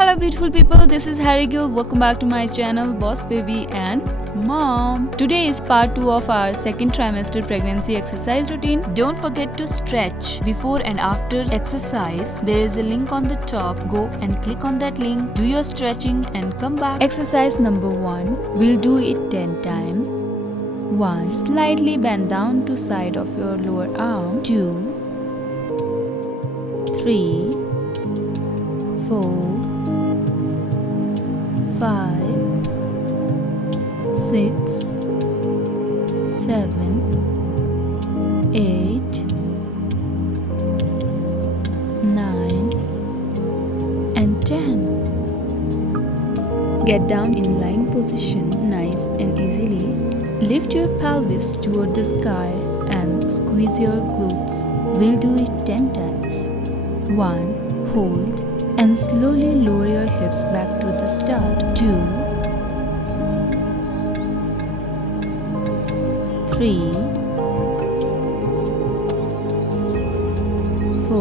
Hello beautiful people, this is Harry Gill. Welcome back to my channel Boss Baby and Mom. Today is part 2 of our second trimester pregnancy exercise routine. Don't forget to stretch before and after exercise. There is a link on the top. Go and click on that link. Do your stretching and come back. Exercise number 1. We'll do it 10 times. 1. Slightly bend down to side of your lower arm. 2, 3, 4, 5, 6, 7, 8, 9, and 10. Get down in lying position nice and easily. Lift your pelvis toward the sky and squeeze your glutes. We'll do it 10 times. 1. Hold and slowly lower your hips back to the start. 2, 3, 4,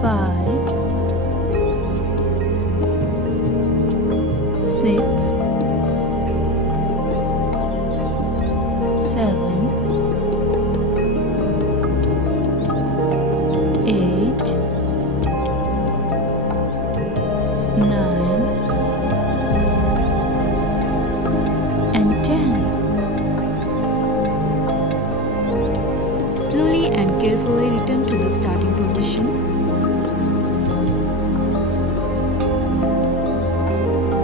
5, 6, 7, 8, 9, and 10. Slowly and carefully return to the starting position.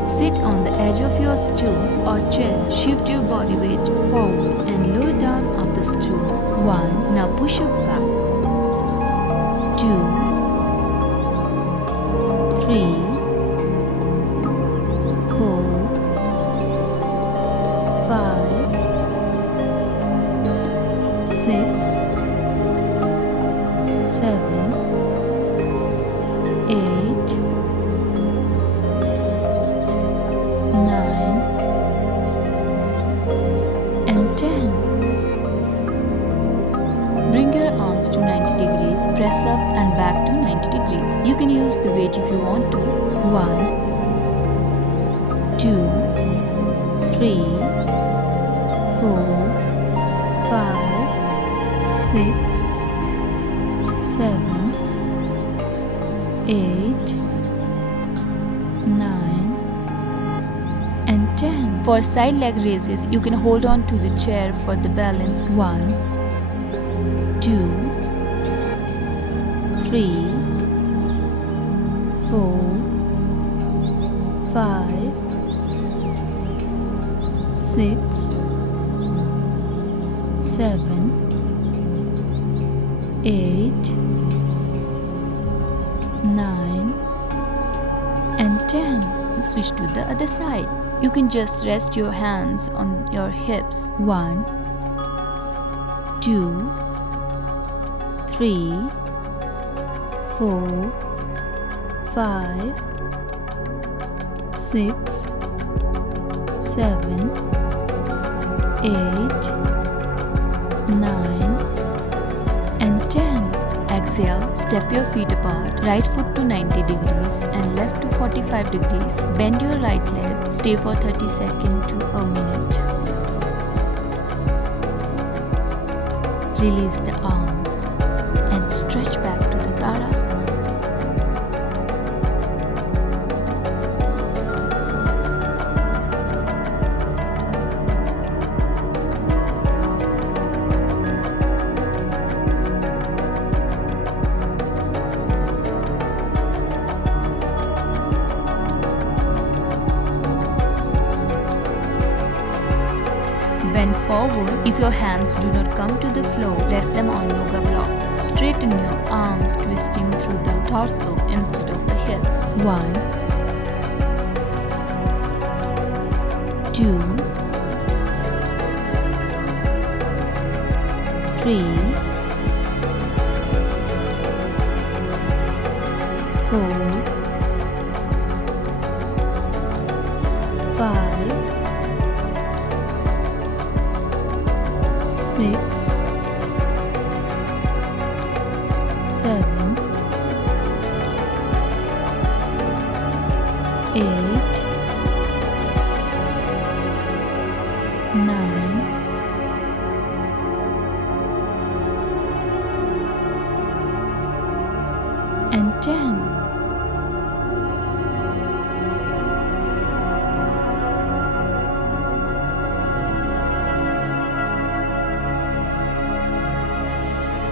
Sit on the edge of your stool or chair. Shift your body weight forward and lower down of the stool. 1. Now push up back. 2, 3, 4, 5, 6, 7, 8, 9, and 10. Bring your arms to 90 degrees. Press up and back to 90 degrees. You can use the weight if you want to. 1, 2, 3, 4, 5, 6, 7, 8, 9, and 10. For side leg raises, you can hold on to the chair for the balance. 1, 2, 3, 4, 5, 6, 7, 8, 9, and 10. Switch to the other side. You can just rest your hands on your hips. 1, 2, 3, 4, 5, 6, 7, 8, 9, and 10. Exhale, step your feet apart, right foot to 90 degrees and left to 45 degrees. Bend your right leg, stay for 30 seconds to a minute. Release the arms and stretch back to the Tadasana. Bend forward. If your hands do not come to the floor, rest them on yoga blocks. Straighten your arms, twisting through the torso instead of the hips. 1, 2, 3, 4, 5, 6, 7, 8, 9, and 10.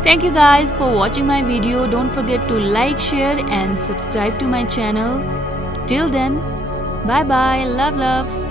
Thank you guys for watching my video. Don't forget to like, share and subscribe to my channel. Till then, bye bye. Love.